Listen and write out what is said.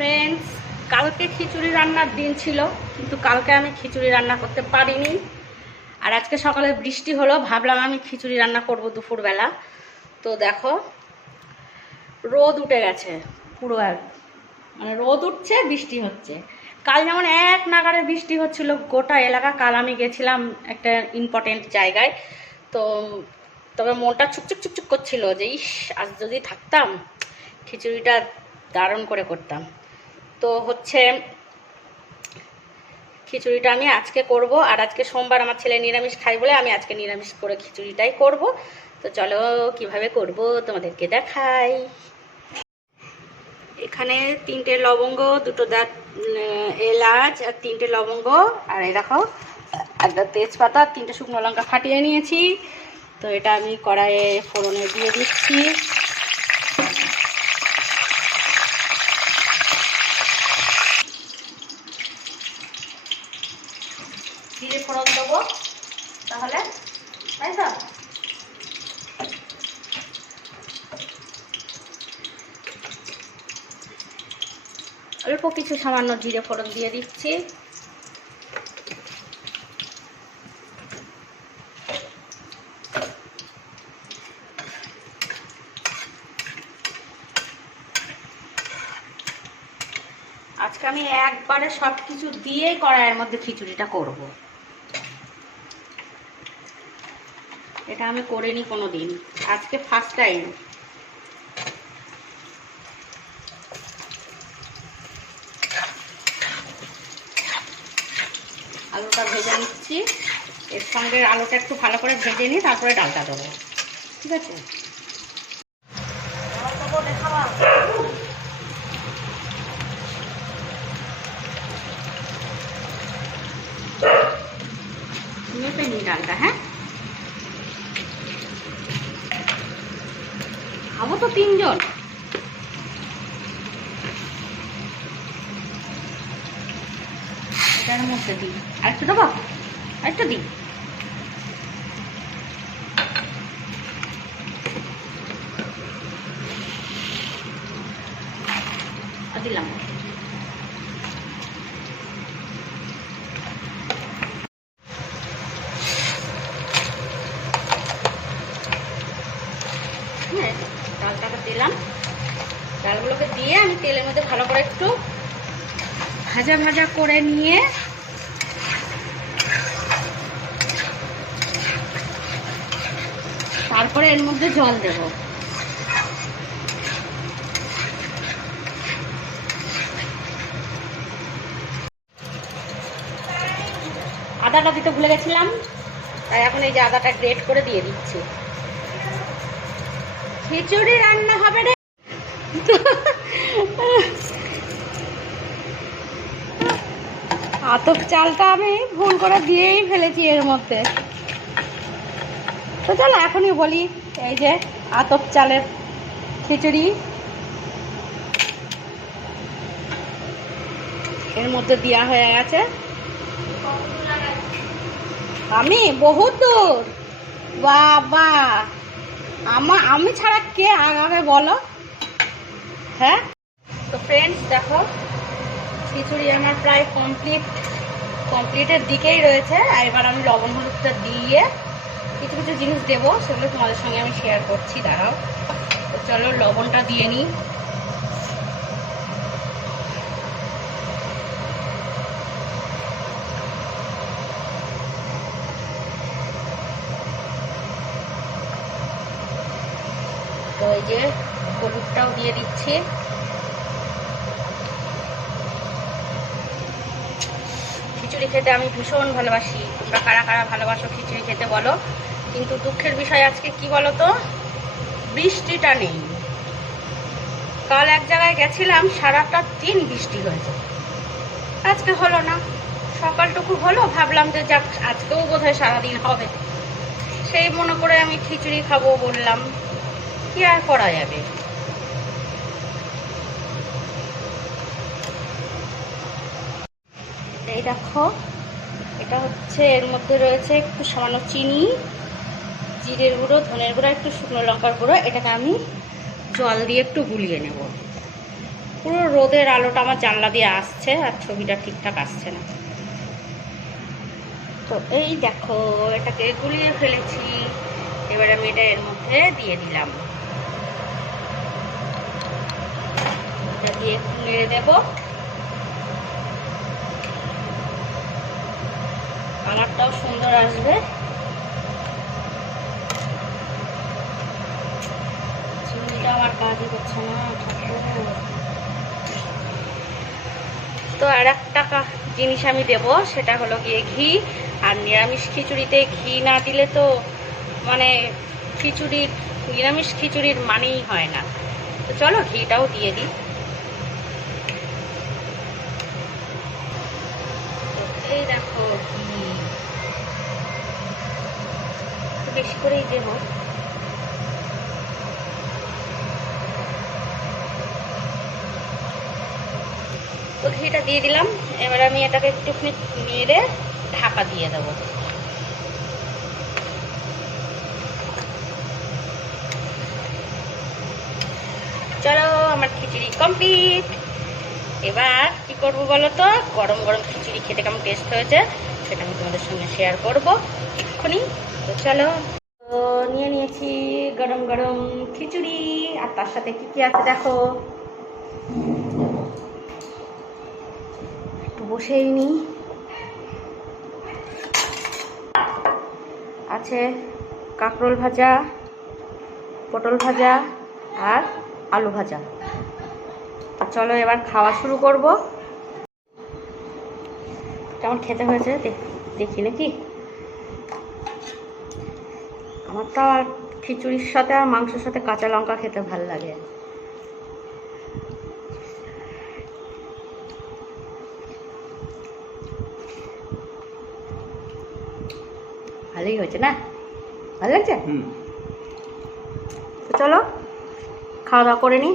Friends, কালকে খিচুড়ি রান্নার দিন ছিল, কিন্তু কালকে আমি খিচুড়ি রান্না করতে পারিনি। আর আজকে সকালে বৃষ্টি হলো, ভাবলাম আমি খিচুড়ি রান্না করব দুপুরবেলা। তো দেখো, রোদ উঠে গেছে পুরো, মানে রোদ উঠছে, বৃষ্টি হচ্ছে। কাল যেমন এক নাগাড়ে বৃষ্টি হচ্ছিল গোটা এলাকা। কাল আমি গেছিলাম একটা ইম্পর্টেন্ট জায়গায়, তো তবে মনটা চুকচুক চুকচুক করছিল যে ইস, আজ যদি থাকতাম খিচুড়িটা দারুণ করে করতাম। তো হচ্ছে খিচুড়িটা আমি আজকে করব। আর আজকে সোমবার, আমার ছেলে নিরামিষ খাই বলে আমি আজকে নিরামিষ করে খিচুড়িটাই করব। তো চলো কিভাবে করব তোমাদেরকে দেখাই। এখানে 3টে লবঙ্গ, 2টো এলাচ আর 3টে লবঙ্গ, আর এই দেখো একটা তেজপাতা, 3টে শুকনো লঙ্কা ফাটিয়ে নিয়েছি। তো এটা আমি কড়াইয়ে ফোড়নে দিয়ে দিচ্ছি। জিরে ফোড়ন দেবো তাহলে, তাই তো। অল্প কিছু সামান্য জিরে ফোড়ন দিয়ে দিচ্ছি। আজকে আমি একবারে সব কিছু দিয়েই কড়াইয়ের মধ্যে খিচুড়িটা করব। এটা আমি করিনি কোনো দিন, আজকে ফার্স্ট টাইম। আলুটা ভেজে নিচ্ছি, এর সঙ্গে আলুটা একটু ভালো করে ভেজে নিই, তারপরে ডালটা দেবো, ঠিক আছে। মেপে নিই ডালটা, হ্যাঁ। খাবো তো 3 জন। এটার মধ্যে দিই, আরেকটু দেবো, আরেকটু দিই। দিলাম। হ্যাঁ, ডালটাকে দিলাম। ডালগুলোকে দিয়ে আমি তেলের মধ্যে ভালো করে একটু ভাজা ভাজা করে নিয়ে তারপরে এর মধ্যে জল দেব। আদাটা দিতে ভুলে গেছিলাম, তাই এখন এই যে আদাটা গ্রেট করে দিয়ে দিচ্ছি। খিচুড়ি রান্না হবে রে। আতপ চালটা আমি ভুল করে দিয়েই ফেলেছি এর মধ্যে। তো চলো এখনই বলি, এই যে আতপ চালের খিচুড়ি এর মধ্যে দেওয়া হয়ে গেছে। আমি বহুত দূর, বাবা আমি ছাড়া কে আগাবে বলো, হ্যাঁ। তো ফ্রেন্ডস দেখো, খিচুড়ি আমার প্রায় কমপ্লিটের দিকেই রয়েছে। আর এবার আমি লবণ হলুদটা দিয়ে কিছু কিছু জিনিস দেবো, সেগুলো তোমাদের সঙ্গে আমি শেয়ার করছি, দাঁড়াও। তো চলো লবণটা দিয়ে নিই। তো এই যে হলুদটাও দিয়ে দিচ্ছি। খিচুড়ি খেতে আমি ভীষণ ভালোবাসি। তোমরা কারা কারা ভালোবাসো খিচুড়ি খেতে বলো। কিন্তু দুঃখের বিষয় আজকে কি বলো তো, বৃষ্টিটা নেই। কাল এক জায়গায় গেছিলাম, সারাটা দিন বৃষ্টি হয়েছে, আজকে হলো না। সকালটুকু হলো, ভাবলাম যে যাক আজকেও বোধহয় সারাদিন হবে, সেই মনে করে আমি খিচুড়ি খাবো বললাম, কি আর করা যাবে। এই দেখো, এটা হচ্ছে, এর মধ্যে রয়েছে একটু সামান্য চিনি, জিরের গুঁড়ো, ধনের গুঁড়ো, একটু শুকনো লঙ্কার গুঁড়ো। এটাকে আমি জল দিয়ে একটু গুলিয়ে নেব। পুরো রোদের আলোটা আমার জানলা দিয়ে আসছে, আর ছবিটা ঠিকঠাক আসছে না। তো এই দেখো, এটাকে গুলিয়ে ফেলেছি। এবার আমি এটা এর মধ্যে দিয়ে দিলাম, এটা দিয়ে একটু নেড়ে দেবো। কালারটাও সুন্দর আসবে। চিনিটা আমার কাজই করছে না। তো আর একটা জিনিস আমি দেব, সেটা হলো গিয়ে ঘি। আর নিরামিষ খিচুড়িতে ঘি না দিলে তো মানে নিরামিষ খিচুড়ির মানেই হয় না। তো চলো ঘিটাও দিয়ে দিই। এই দেখো ঘি বেশি করেই দেব। তো ঘিটা দিয়ে দিলাম। এবার আমি এটাকে একটুখানি নেড়ে ঢাকা দিয়ে দেবো। চলো, আমার খিচুড়ি কমপ্লিট। এবার কি করবো বলো তো, গরম গরম খিচুড়ি খেতে কেমন টেস্ট হয়েছে সেটা আমি তোমাদের সঙ্গে শেয়ার করবো এক্ষুনি। তো চলো, তো নিয়ে নিয়েছি গরম গরম খিচুড়ি। আর তার সাথে কি কি আছে দেখো, একটু বসেই নি। আছে কাঁকরোল ভাজা, পটল ভাজা আর আলু ভাজা। তো চলো এবার খাওয়া শুরু করব। কেমন খেতে হয়েছে দেখি নাকি। আমার তো আর খিচুড়ির সাথে আর মাংসের সাথে কাঁচা লঙ্কা খেতে ভাল লাগে। ভালোই হয়েছে না? ভালো লাগছে? তো চলো খাওয়া দাওয়া করে নিই।